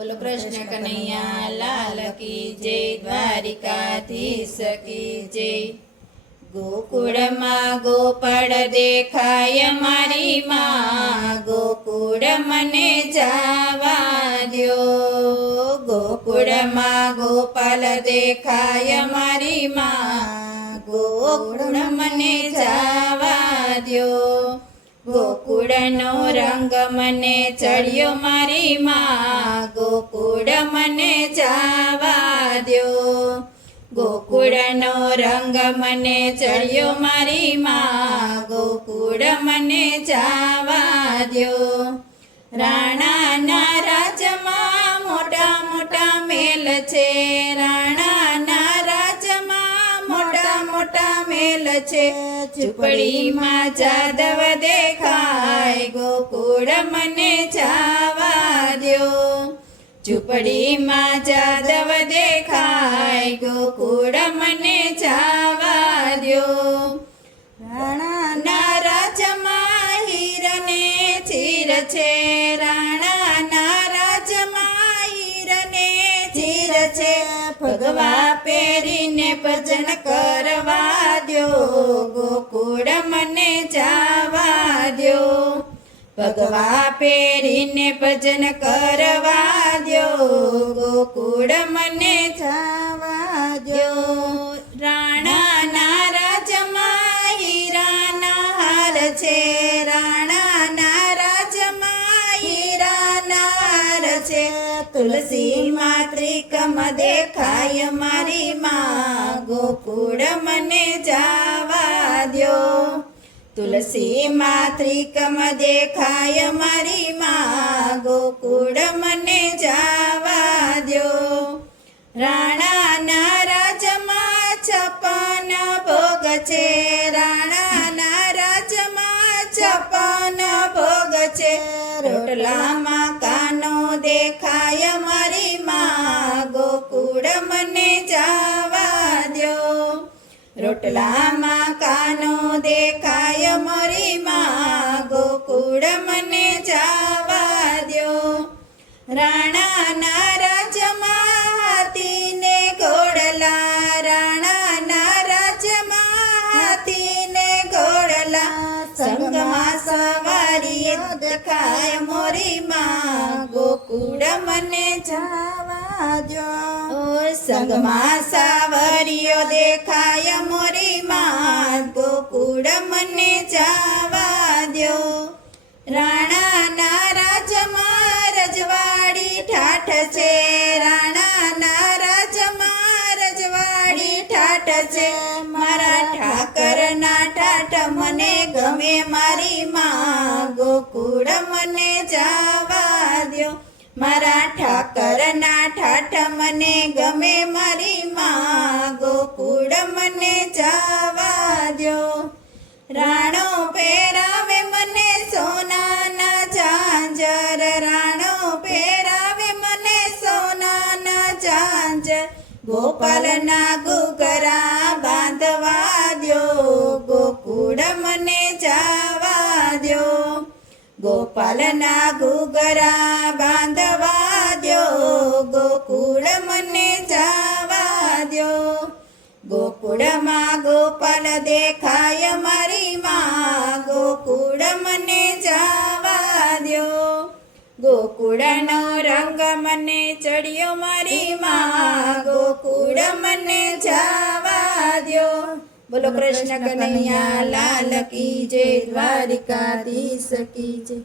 બોલો કૃષ્ણ કનૈયા લાલ કી જય, દ્વારિકાધીશ કી જય। ગોકુળમાં ગોપાળ દેખાય મારી માં, ગોકુળ મને જાવા દ્યો। ગોકુળમાં ગોપાલ દેખાય મારી માં, ગોકુળ મને જાવા દ્યો। ગોકુળનો રંગ મને ચડ્યો મારી માં, ગોકુળ મને જાવા દ્યો। ગોકુળનો રંગ મને ચડ્યો મારી માં, ગોકુળ મને જાવા દ્યો। રાણાના રાજમાં મોટા મોટા મેલ છે, રાણાના રાજમાં મોટા મોટા મેલ છે। ઝૂંપડીમાં જાદવ દેખાય, ગોકુળ મને જાવા દ્યો। ઝૂંપડીમાં જાદવ દેખાય, ગોકુળ મને જાવા દ્યો। રાણાના રાજમાં હીરને ચીર છે, રાણાના રાજમાં હીરને ચીર છે। ભગવા પહેરીને ભજન કરવા દ્યો, ગોકુળ મને જાવા દ્યો। ભગવા પહેરીને ભજન કરવા દ્યો, ગોકુળ મને જાવા દ્યો। રાણાના રાજમાં હીરાના હાર છે, રાણાના રાજમાં હીરાના હાર છે। તુલસી માતૃકમ દેખાય મારી માં, ગોકુળ મને જાવા દ્યો। તુલસી માતૃકમ દેખાય મારી માં, ગોકુળ મને જાવા દ્યો। રાણાના રાજમાં 56 ભોગ છે, રાણાના રાજમાં 56 ભોગ છે। રોટલામાં કાનો દેખાય મારી માં, ગોકુળ મને જાવા દ્યો। રોટલામાં કાનો દેખાય મારી માં, ગોકુળ મને જાવા દ્યો। રાણાના રાજમાં હાથીને ઘોડલા, રાણાના રાજમાં હાથીને ઘોડલા। સંગમાં સવારીએ દેખાય મોરી માં, ગોકુળ મને જાવા દ્યો। સંગમાં સાવરીઓ દેખાય મોરી માં, ગોકુળ મને જાવા દ્યો। રાણાના રાજમાં રજવાડી ઠાઠ છે, રાણાના રાજમાં રજવાડી ઠાઠ છે। મારા ઠાકરના ઠાઠ મને ગમે મારી માં, ગોકુળ મને જાવા દ્યો। મારા ઠાકરના ઠાઠ મને ગમે મારી માં, ગોકુળ મને જાવા દ્યો। રાણો પહેરાવે મને સોનાના ઝાંઝર, રાણો પહેરાવે મને સોનાના ઝાંઝર। ગોપાલના ઘૂઘરા બાંધવા દ્યો, ગોકુળ મને જાવા દ્યો। ગોપાલના ઘૂઘરા બાંધવા દ્યો, ગોકુળ મને જાવા દ્યો। ગોકુળમાં ગોપાલ દેખાય મારી માં, ગોકુળ મને જાવા દ્યો। ગોકુળનો રંગ મને ચડ્યો મારી માં, ગોકુળ મને જાવા દ્યો। બોલો કૃષ્ણ કનૈયા લાલ કી જય, દ્વારિકાધીશ કી જય।